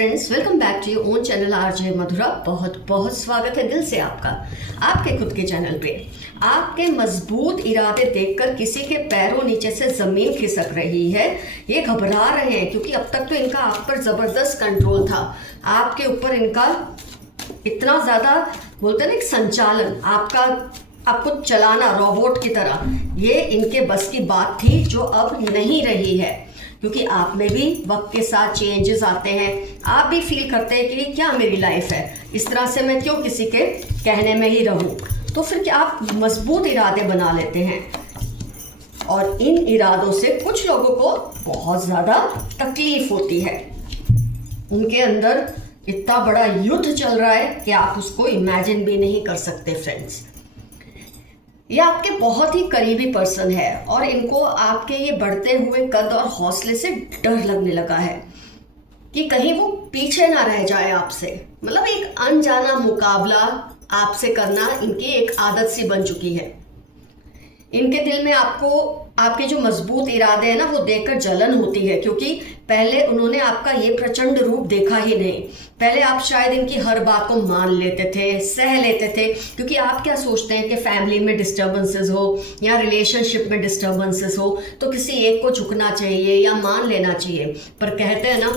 Friends, welcome back to your own channel RJ Madhura. बहुत बहुत स्वागत है दिल से आपका आपके खुद के चैनल पे। आपके मजबूत इरादे देखकर किसी के पैरों नीचे से ज़मीन खिसक रही है। ये घबरा रहे हैं क्योंकि अब तक तो इनका आप पर ज़बरदस्त कंट्रोल था। आपके ऊपर इनका इतना ज़्यादा बोलते हैं ना, एक संचालन आपको चलाना रोबोट की तरह, ये इनके बस की बात थी जो अब नहीं रही है। क्योंकि आप में भी वक्त के साथ चेंजेस आते हैं। आप भी फील करते हैं कि क्या मेरी लाइफ है, इस तरह से मैं क्यों किसी के कहने में ही रहूं। तो फिर क्या आप मजबूत इरादे बना लेते हैं, और इन इरादों से कुछ लोगों को बहुत ज़्यादा तकलीफ होती है। उनके अंदर इतना बड़ा युद्ध चल रहा है कि आप उसको इमेजिन भी नहीं कर सकते फ्रेंड्स। ये आपके बहुत ही करीबी पर्सन है और इनको आपके ये बढ़ते हुए कद और हौसले से डर लगने लगा है कि कहीं वो पीछे ना रह जाए आपसे। मतलब एक अनजाना मुकाबला आपसे करना इनकी एक आदत सी बन चुकी है। इनके दिल में आपके जो मजबूत इरादे हैं ना, वो देखकर जलन होती है, क्योंकि पहले उन्होंने आपका ये प्रचंड रूप देखा ही नहीं। पहले आप शायद इनकी हर बात को मान लेते थे, सह लेते थे, क्योंकि आप क्या सोचते हैं कि फैमिली में डिस्टर्बेंसेस हो या रिलेशनशिप में डिस्टर्बेंसेस हो तो किसी एक को झुकना चाहिए या मान लेना चाहिए। पर कहते हैं ना,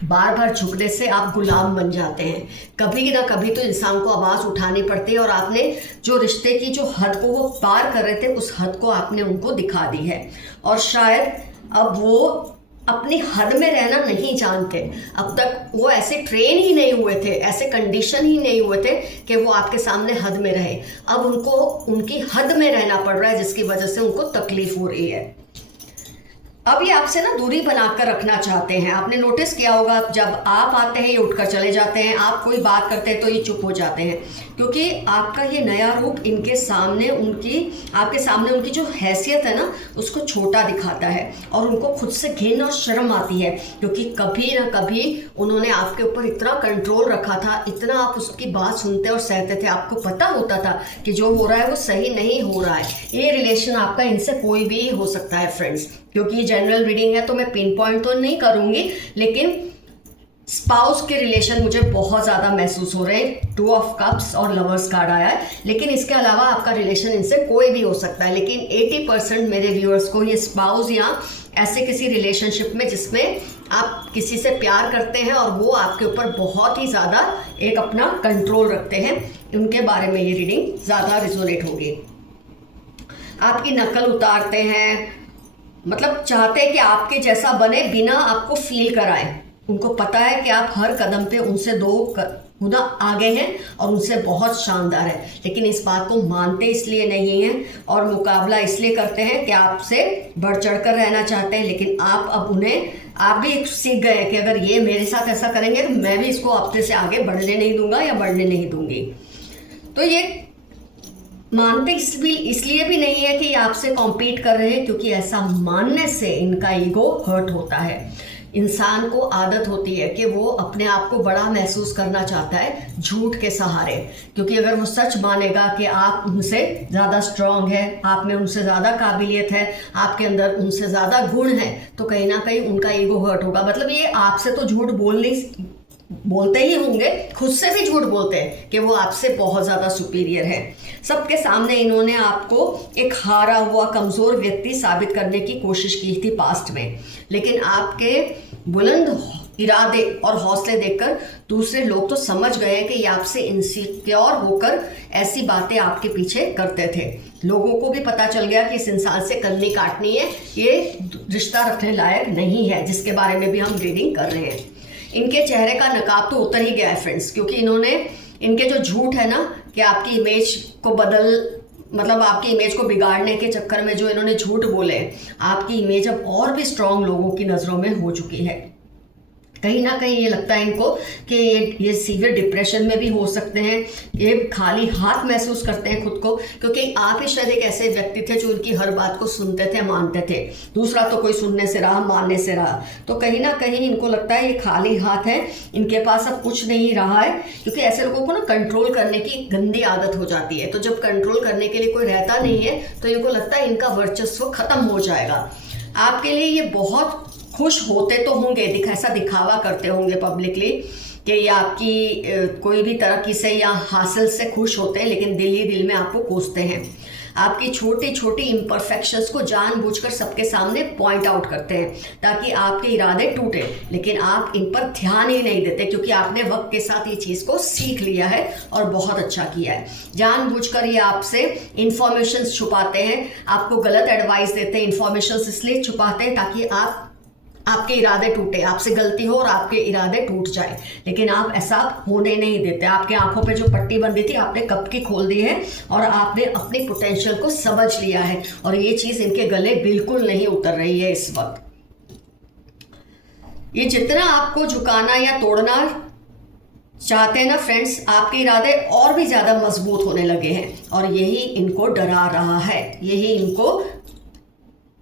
बार बार झुकने से आप गुलाम बन जाते हैं। कभी ना कभी तो इंसान को आवाज़ उठानी पड़ती है, और आपने जो रिश्ते की जो हद को वो पार कर रहे थे, उस हद को आपने उनको दिखा दी है। और शायद अब वो अपनी हद में रहना नहीं जानते। अब तक वो ऐसे ट्रेन ही नहीं हुए थे, ऐसे कंडीशन ही नहीं हुए थे कि वो आपके सामने हद में रहे। अब उनको उनकी हद में रहना पड़ रहा है, जिसकी वजह से उनको तकलीफ हो रही है। अब ये आपसे ना दूरी बनाकर रखना चाहते हैं। आपने नोटिस किया होगा, जब आप आते हैं ये उठकर चले जाते हैं, आप कोई बात करते हैं तो ये चुप हो जाते हैं, क्योंकि आपका ये नया रूप आपके सामने उनकी जो हैसियत है ना, उसको छोटा दिखाता है। और उनको खुद से घिन और शर्म आती है, क्योंकि कभी ना कभी उन्होंने आपके ऊपर इतना कंट्रोल रखा था, इतना आप उसकी बात सुनते और सहते थे। आपको पता होता था कि जो हो रहा है वो सही नहीं हो रहा है। ये रिलेशन आपका इनसे कोई भी हो सकता है फ्रेंड्स। क्योंकि जनरल रीडिंग है तो मैं पिन पॉइंट तो नहीं करूंगी, लेकिन स्पाउस के रिलेशन मुझे बहुत ज़्यादा महसूस हो रहे हैं। 2 ऑफ कप्स और लवर्स कार्ड आया है, लेकिन इसके अलावा आपका रिलेशन इनसे कोई भी हो सकता है। लेकिन 80% मेरे व्यूअर्स को ये स्पाउस या ऐसे किसी रिलेशनशिप में जिसमें आप किसी से प्यार करते हैं और वो आपके ऊपर बहुत ही ज़्यादा एक अपना कंट्रोल रखते हैं, उनके बारे में ये रीडिंग ज़्यादा रिजोनेट होगी। आपकी नकल उतारते हैं, मतलब चाहते हैं कि आपके जैसा बने बिना आपको फील कराएं। उनको पता है कि आप हर कदम पे उनसे 2 गुना आगे हैं और उनसे बहुत शानदार है, लेकिन इस बात को मानते इसलिए नहीं हैं और मुकाबला इसलिए करते हैं कि आपसे बढ़ चढ़ कर रहना चाहते हैं। लेकिन आप भी सीख गए कि अगर ये मेरे साथ ऐसा करेंगे तो मैं भी इसको अपने से आगे बढ़ने नहीं दूंगा या बढ़ने नहीं दूंगी। तो ये मानते इसलिए भी नहीं है कि आपसे कॉम्पीट कर रहे हैं, क्योंकि ऐसा मानने से इनका ईगो हर्ट होता है। इंसान को आदत होती है कि वो अपने आप को बड़ा महसूस करना चाहता है झूठ के सहारे, क्योंकि अगर वो सच मानेगा कि आप उनसे ज़्यादा स्ट्रांग है, आप में उनसे ज़्यादा काबिलियत है, आपके अंदर उनसे ज़्यादा गुण है, तो कहीं ना कहीं उनका ईगो हर्ट होगा। मतलब ये आपसे तो झूठ बोलते ही होंगे, खुद से भी झूठ बोलते हैं कि वो आपसे बहुत ज़्यादा सुपीरियर है। सबके सामने इन्होंने आपको एक हारा हुआ कमज़ोर व्यक्ति साबित करने की कोशिश की थी पास्ट में, लेकिन आपके बुलंद इरादे और हौसले देखकर दूसरे लोग तो समझ गए कि ये आपसे इनसिक्योर होकर ऐसी बातें आपके पीछे करते थे। लोगों को भी पता चल गया कि इस इंसान से कन्नी काटनी है, ये रिश्ता रखने लायक नहीं है, जिसके बारे में भी हम रीडिंग कर रहे हैं। इनके चेहरे का नकाब तो उतर ही गया है फ्रेंड्स, क्योंकि इनके जो झूठ है ना कि आपकी इमेज को आपकी इमेज को बिगाड़ने के चक्कर में जो इन्होंने झूठ बोले, आपकी इमेज अब और भी स्ट्रांग लोगों की नज़रों में हो चुकी है। कहीं ना कहीं ये लगता है इनको कि ये सीवियर डिप्रेशन में भी हो सकते हैं। ये खाली हाथ महसूस करते हैं खुद को, क्योंकि आप ही शायद एक ऐसे व्यक्ति थे जो उनकी हर बात को सुनते थे, मानते थे। दूसरा तो कोई सुनने से रहा, मानने से रहा। तो कहीं ना कहीं इनको लगता है ये खाली हाथ है, इनके पास अब कुछ नहीं रहा है, क्योंकि ऐसे लोगों को ना कंट्रोल करने की गंदी आदत हो जाती है। तो जब कंट्रोल करने के लिए कोई रहता नहीं है तो इनको लगता है इनका वर्चस्व खत्म हो जाएगा। आपके लिए ये बहुत खुश होते तो होंगे, ऐसा दिखावा करते होंगे पब्लिकली कि ये आपकी कोई भी तरक्की से या हासिल से खुश होते हैं, लेकिन दिल ही दिल में आपको कोसते हैं। आपकी छोटी छोटी इम्परफेक्शंस को जानबूझकर सबके सामने पॉइंट आउट करते हैं ताकि आपके इरादे टूटे, लेकिन आप इन पर ध्यान ही नहीं देते क्योंकि आपने वक्त के साथ ये चीज़ को सीख लिया है और बहुत अच्छा किया है। जानबूझकर ये आपसे इंफॉर्मेशंस छुपाते हैं, आपको गलत एडवाइस देते हैं, इंफॉर्मेशंस इसलिए छुपाते हैं ताकि आपके इरादे टूटे, आपसे गलती हो और आपके इरादे टूट जाए, लेकिन आप ऐसा होने नहीं देते। आपके आंखों पे जो पट्टी बंधी थी आपने कब की खोल दी है और आपने अपनी पोटेंशियल को समझ लिया है, और ये चीज़ इनके गले बिल्कुल नहीं उतर रही है इस वक्त। ये जितना आपको झुकाना या तोड़ना चाहते हैं ना फ्रेंड्स, आपके इरादे और भी ज़्यादा मजबूत होने लगे हैं, और यही इनको डरा रहा है, यही इनको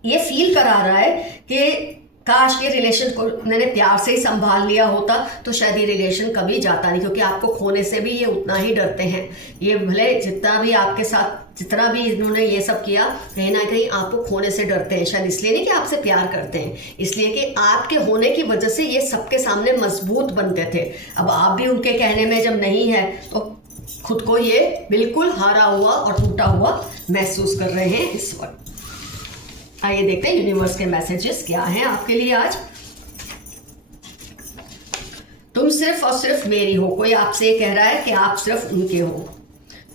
ये फील करा रहा है कि काश ये रिलेशन को मैंने प्यार से ही संभाल लिया होता तो शायद ये रिलेशन कभी जाता नहीं, क्योंकि आपको खोने से भी ये उतना ही डरते हैं। ये भले जितना भी आपके साथ जितना भी इन्होंने ये सब किया, कहीं ना कहीं आपको खोने से डरते हैं। शायद इसलिए नहीं कि आपसे प्यार करते हैं, इसलिए कि आपके होने की वजह से ये सबके सामने मजबूत बनते थे। अब आप भी उनके कहने में जब नहीं है तो खुद को ये बिल्कुल हारा हुआ और टूटा हुआ महसूस कर रहे हैं इस वक्त। आइए देखते हैं यूनिवर्स के मैसेजेस क्या हैं आपके लिए आज। तुम सिर्फ और सिर्फ मेरी हो। कोई आपसे ये कह रहा है कि आप सिर्फ उनके हो।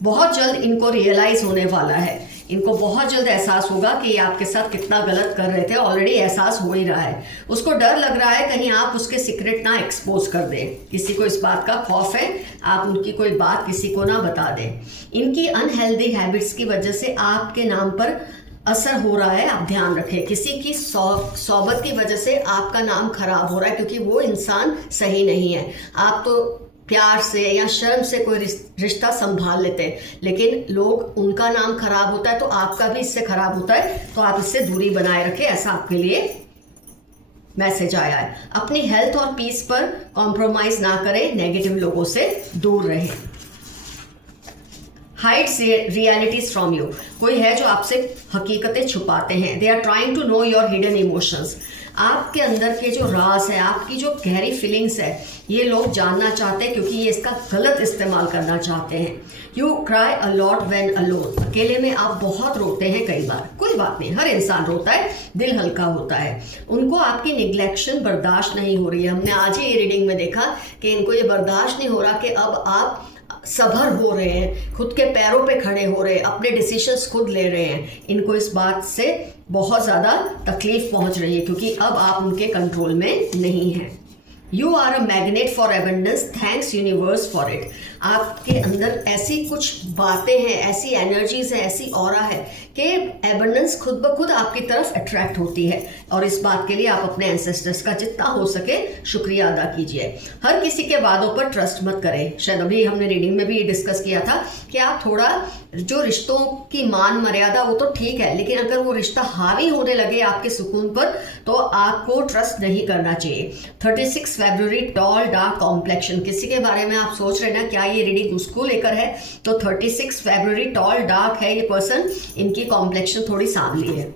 बहुत जल्द इनको रियलाइज होने वाला है, इनको बहुत जल्द एहसास होगा कि ये आपके साथ कितना गलत कर रहे थे। ऑलरेडी एहसास हो ही रहा है, उसको डर लग रहा है कहीं आप उसके सीक्रेट ना एक्सपोज कर दें। किसी को इस बात का खौफ है आप उनकी कोई बात किसी को ना बता दें। इनकी अनहेल्दी हैबिट्स की वजह से आपके नाम पर असर हो रहा है, आप ध्यान रखें। किसी की सोबत की वजह से आपका नाम खराब हो रहा है, क्योंकि वो इंसान सही नहीं है। आप तो प्यार से या शर्म से कोई रिश्ता संभाल लेते हैं, लेकिन लोग उनका नाम खराब होता है तो आपका भी इससे खराब होता है, तो आप इससे दूरी बनाए रखें, ऐसा आपके लिए मैसेज आया है। अपनी हेल्थ और पीस पर कॉम्प्रोमाइज ना करें, नेगेटिव लोगों से दूर रहें। Hides realities from you. कोई है जो आपसे हकीकतें छुपाते हैं। They are trying to know your hidden emotions. आपके अंदर के जो राज है, आपकी जो गहरी फीलिंग्स है, ये लोग जानना चाहते हैं क्योंकि ये इसका गलत इस्तेमाल करना चाहते हैं। You cry a lot when alone. अकेले में आप बहुत रोते हैं कई बार। कोई बात नहीं, हर इंसान रोता है, दिल हल्का होता है। उनको आपकी निग्लेक्शन बर्दाश्त नहीं हो रही है। हमने आज ही ये रीडिंग में देखा कि इनको ये बर्दाश्त नहीं हो रहा कि अब आप सबर हो रहे हैं, खुद के पैरों पे खड़े हो रहे हैं, अपने डिसीजंस खुद ले रहे हैं। इनको इस बात से बहुत ज़्यादा तकलीफ पहुंच रही है क्योंकि अब आप उनके कंट्रोल में नहीं हैं। You are a magnet for abundance, thanks universe for it. आपके अंदर ऐसी कुछ बातें हैं, ऐसी एनर्जीज है, ऐसी ऑरा है कि एबंडेंस खुद ब खुद आपकी तरफ अट्रैक्ट होती है, और इस बात के लिए आप अपने एंसेस्टर्स का जितना हो सके शुक्रिया अदा कीजिए। हर किसी के वादों पर ट्रस्ट मत करें। शायद अभी हमने रीडिंग में भी ये डिस्कस किया था कि आप थोड़ा जो रिश्तों की मान मर्यादा वो तो ठीक है, लेकिन अगर वो रिश्ता हावी होने लगे आपके सुकून पर तो आपको ट्रस्ट नहीं करना चाहिए। 36 फरवरी टॉल डार्क कॉम्प्लेक्शन। किसी के बारे में आप सोच रहे ना क्या ये रीडिंग उसको लेकर है, तो 36 फरवरी टॉल डार्क है ये पर्सन, इनकी कॉम्प्लेक्शन थोड़ी सांवली है।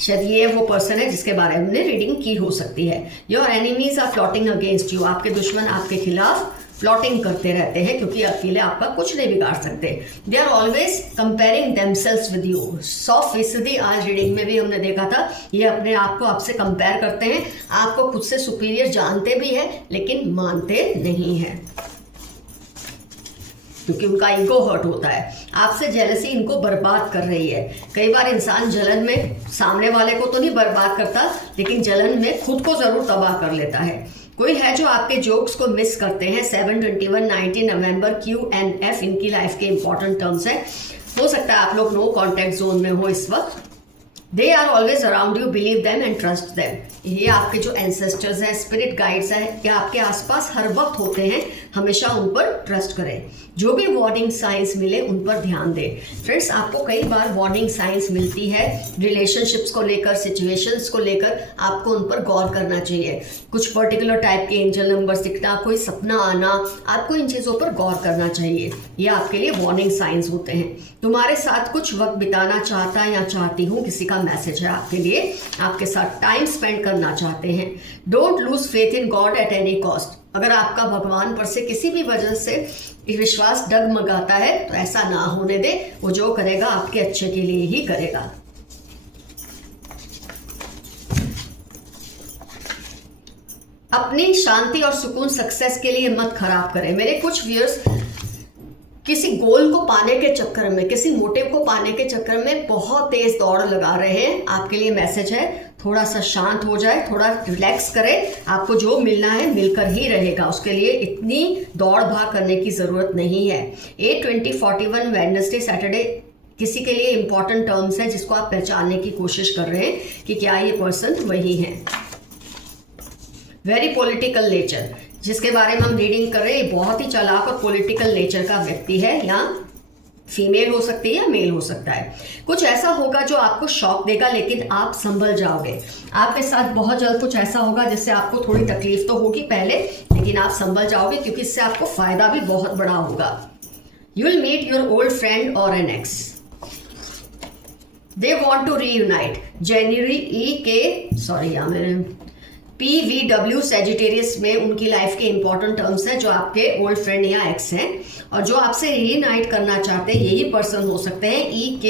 शायद ये वो पर्सन है जिसके बारे में हमने रीडिंग की हो सकती है। Your enemies are plotting against you. आपके दुश्मन आपके खिलाफ प्लॉटिंग करते रहते हैं क्योंकि अकेले आपका कुछ नहीं बिगाड़ सकते। They are always comparing themselves with you. 100% आज रीडिंग में भी हमने देखा था ये अपने आप को आपसे कंपेयर करते हैं, आपको खुद से सुपीरियर जानते भी हैं लेकिन मानते नहीं हैं क्योंकि उनका ईगो हर्ट होता है। आपसे जेलसी इनको बर्बाद कर रही है। कई बार इंसान जलन में सामने वाले को तो नहीं बर्बाद करता, लेकिन जलन में खुद को जरूर तबाह कर लेता है। कोई है जो आपके जोक्स को मिस करते हैं। 7/21/19 नवंबर QNF इनकी लाइफ के इंपॉर्टेंट टर्म्स है। हो सकता है आप लोग नो कॉन्टैक्ट जोन में हो इस वक्त। They are always around you, believe them and trust them. ये आपके जो एंसेस्टर्स हैं, स्पिरिट गाइड्स हैं, ये आपके आसपास हर वक्त होते हैं, हमेशा उन पर ट्रस्ट करें। जो भी वार्निंग साइंस मिले उन पर ध्यान दें। फ्रेंड्स, आपको कई बार वार्निंग साइंस मिलती है रिलेशनशिप्स को लेकर, सिचुएशंस को लेकर, आपको उन पर गौर करना चाहिए। कुछ पर्टिकुलर टाइप के एंजल नंबर्स दिखना, कोई सपना आना, आपको इन चीज़ों पर गौर करना चाहिए। ये आपके लिए वार्निंग साइंस होते हैं। तुम्हारे साथ कुछ वक्त बिताना चाहता या चाहती हूँ, किसी का मैसेज है आपके लिए, आपके साथ टाइम स्पेंड करना चाहते हैं। Don't lose faith in God at any cost. अगर आपका भगवान पर से किसी भी वजह से विश्वास डगमगाता है तो ऐसा ना होने दे। वो जो करेगा आपके अच्छे के लिए ही करेगा। अपनी शांति और सुकून सक्सेस के लिए मत खराब करें। मेरे कुछ व्यूअर्स किसी गोल को पाने के चक्कर में, किसी मोटिव को पाने के चक्कर में बहुत तेज दौड़ लगा रहे हैं। आपके लिए मैसेज है, थोड़ा सा शांत हो जाए, थोड़ा रिलैक्स करें। आपको जो मिलना है मिलकर ही रहेगा, उसके लिए इतनी दौड़ भाग करने की ज़रूरत नहीं है। 8/20/41 वेडनेसडे सैटरडे किसी के लिए इंपॉर्टेंट टर्म्स है जिसको आप पहचानने की कोशिश कर रहे हैं कि क्या ये पर्सन वही है। वेरी पॉलिटिकल नेचर, जिसके बारे में हम रीडिंग कर रहे हैं, बहुत ही चालाक और पॉलिटिकल नेचर का व्यक्ति है, या फीमेल हो सकती है या मेल हो सकता है। कुछ ऐसा होगा जो आपको शॉक देगा, लेकिन आप संभल जाओगे। आपके साथ बहुत जल्द कुछ ऐसा होगा जिससे आपको थोड़ी तकलीफ तो होगी पहले, लेकिन आप संभल जाओगे क्योंकि इससे आपको फायदा भी बहुत बड़ा होगा। You will meet your old friend और an ex. They want to reunite. जनवरी PVW सेजिटेरियस में उनकी लाइफ के इंपॉर्टेंट टर्म्स हैं जो आपके ओल्ड फ्रेंड या एक्स हैं, और जो आपसे रीयूनाइट करना चाहते हैं यही पर्सन हो सकते हैं। EK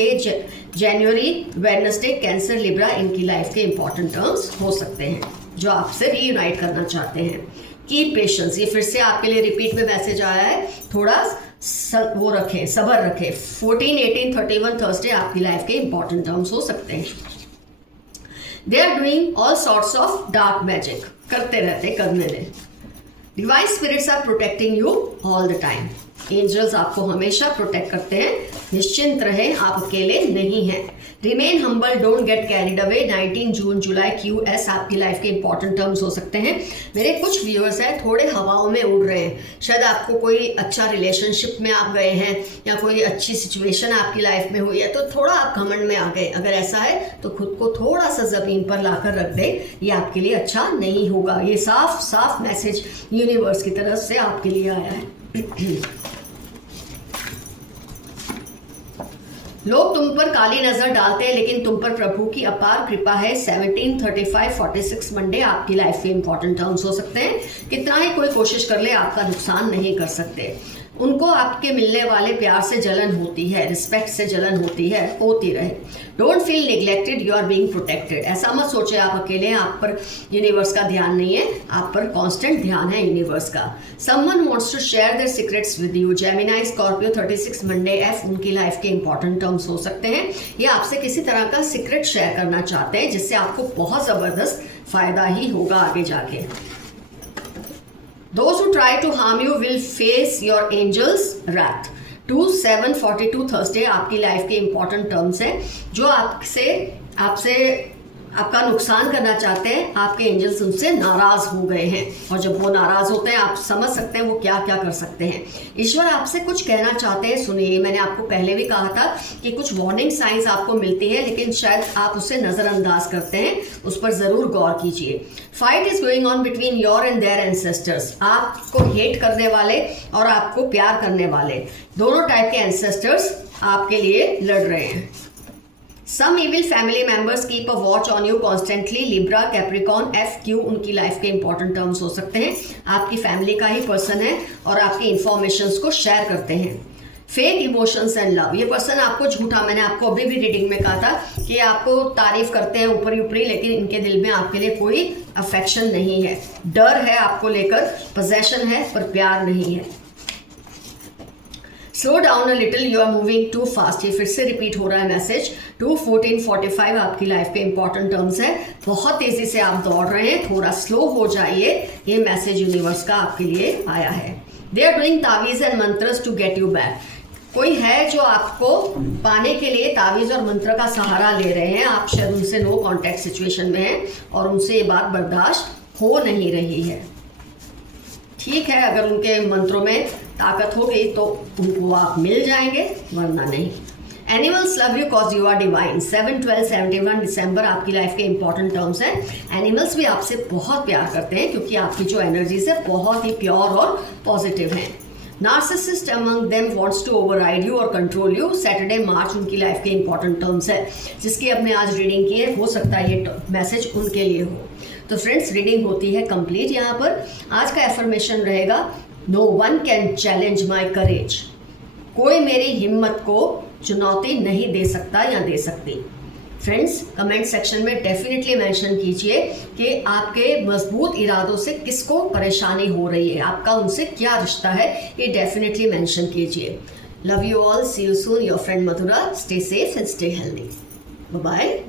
जनवरी वेडनेसडे कैंसर लिब्रा, इनकी लाइफ के इंपॉर्टेंट टर्म्स हो सकते हैं जो आपसे रीयूनाइट करना चाहते हैं। कीप पेशेंस, ये फिर से आपके लिए रिपीट में मैसेज आया है, थोड़ा वो रखें, सब्र रखें। 14/18/31 थर्सडे आपकी लाइफ के इंपॉर्टेंट टर्म्स हो सकते हैं। They are doing all sorts of dark magic. करते रहते, करने दें। Divine spirits are protecting you all the time. Angels आपको हमेशा प्रोटेक्ट करते हैं। निश्चिंत रहें, आप अकेले नहीं हैं। Remain humble, don't get carried away. 19 June July QS आपकी लाइफ के इंपॉर्टेंट टर्म्स हो सकते हैं। मेरे कुछ व्यूअर्स हैं थोड़े हवाओं में उड़ रहे हैं। शायद आपको कोई अच्छा रिलेशनशिप में आप गए हैं या कोई अच्छी सिचुएशन आपकी लाइफ में हुई है तो थोड़ा आप घमंड में आ गए। अगर ऐसा है तो खुद को थोड़ा सा ज़मीन पर लाकर रख दें, ये आपके लिए अच्छा नहीं होगा। ये साफ साफ मैसेज यूनिवर्स की तरफ से आपके लिए आया है। लोग तुम पर काली नजर डालते हैं लेकिन तुम पर प्रभु की अपार कृपा है। 17/35/46 मंडे आपकी लाइफ के इंपॉर्टेंट टर्म्स हो सकते हैं। कितना ही कोई कोशिश कर ले, आपका नुकसान नहीं कर सकते। उनको आपके मिलने वाले प्यार से जलन होती है, रिस्पेक्ट से जलन होती है, होती रहे। Don't feel neglected, you are being protected. ऐसा मत सोचे आप अकेले हैं, आप पर यूनिवर्स का ध्यान नहीं है, आप पर कांस्टेंट ध्यान है यूनिवर्स का। Someone wants to share their secrets with you. Gemini Scorpio 36 Monday F उनकी लाइफ के इंपॉर्टेंट टर्म्स हो सकते हैं। ये आपसे किसी तरह का सीक्रेट शेयर करना चाहते हैं जिससे आपको बहुत ज़बरदस्त फायदा ही होगा आगे जाके। Those who try to harm you will face your angels wrath. 2/7/42 Thursday आपकी लाइफ के इंपॉर्टेंट टर्म्स हैं। जो आपसे आपका नुकसान करना चाहते हैं, आपके एंजल्स उनसे नाराज हो गए हैं, और जब वो नाराज होते हैं आप समझ सकते हैं वो क्या क्या कर सकते हैं। ईश्वर आपसे कुछ कहना चाहते हैं, सुनिए। मैंने आपको पहले भी कहा था कि कुछ वार्निंग साइंस आपको मिलती है लेकिन शायद आप उसे नज़रअंदाज करते हैं, उस पर ज़रूर गौर कीजिए। Fight is going on between your and their ancestors. आपको हेट करने वाले और आपको प्यार करने वाले दोनों टाइप के एंसेस्टर्स आपके लिए लड़ रहे हैं। Some evil family members keep a watch on you constantly. Libra, Capricorn, FQ उनकी लाइफ के इंपॉर्टेंट टर्म्स हो सकते हैं। आपकी फैमिली का ही पर्सन है और आपकी इंफॉर्मेशंस को शेयर करते हैं। फेक इमोशंस एंड लव, ये पर्सन आपको झूठा, मैंने आपको अभी भी रीडिंग में कहा था कि आपको तारीफ करते हैं ऊपरी ऊपरी, लेकिन इनके दिल में आपके लिए कोई अफेक्शन नहीं है। डर है आपको लेकर, पोजेशन है पर प्यार नहीं है। Slow down a little, you are moving too fast. ये फिर से रिपीट हो रहा है मैसेज। 2/14/45 आपकी लाइफ के इंपॉर्टेंट टर्म्स है। बहुत तेजी से आप दौड़ रहे हैं, थोड़ा स्लो हो जाइए। ये मैसेज यूनिवर्स का आपके लिए आया है। They are doing taveez and mantras to get you back. कोई है जो आपको पाने के लिए तावीज़ और मंत्र का सहारा ले रहे हैं, आप शायद उनसे नो कांटेक्ट सिचुएशन में हैं और उनसे ये बात बर्दाश्त हो नहीं रही है। ठीक है, अगर उनके मंत्रों में ताकत हो गई तो उनको आप मिल जाएंगे, वरना नहीं। Animals love you cause you are divine. 7, 12, 71 दिसंबर आपकी लाइफ के इंपॉर्टेंट टर्म्स हैं। एनिमल्स भी आपसे बहुत प्यार करते हैं क्योंकि आपकी जो एनर्जीज है बहुत ही प्योर और पॉजिटिव हैं। Narcissist among them wants to override you और कंट्रोल यू। सैटरडे मार्च उनकी लाइफ के इंपॉर्टेंट टर्म्स है, जिसकी हमने आज रीडिंग की है। हो सकता है ये मैसेज उनके लिए हो। तो फ्रेंड्स, रीडिंग होती है कंप्लीट। यहाँ पर आज का एफर्मेशन रहेगा, no one can challenge my करेज। कोई मेरी हिम्मत को चुनौती नहीं दे सकता या दे सकती। फ्रेंड्स, कमेंट सेक्शन में डेफिनेटली मेंशन कीजिए कि आपके मजबूत इरादों से किसको परेशानी हो रही है, आपका उनसे क्या रिश्ता है, ये डेफिनेटली मेंशन कीजिए। Love you all, see you soon, your friend Madhura. Stay safe and stay healthy. Bye bye.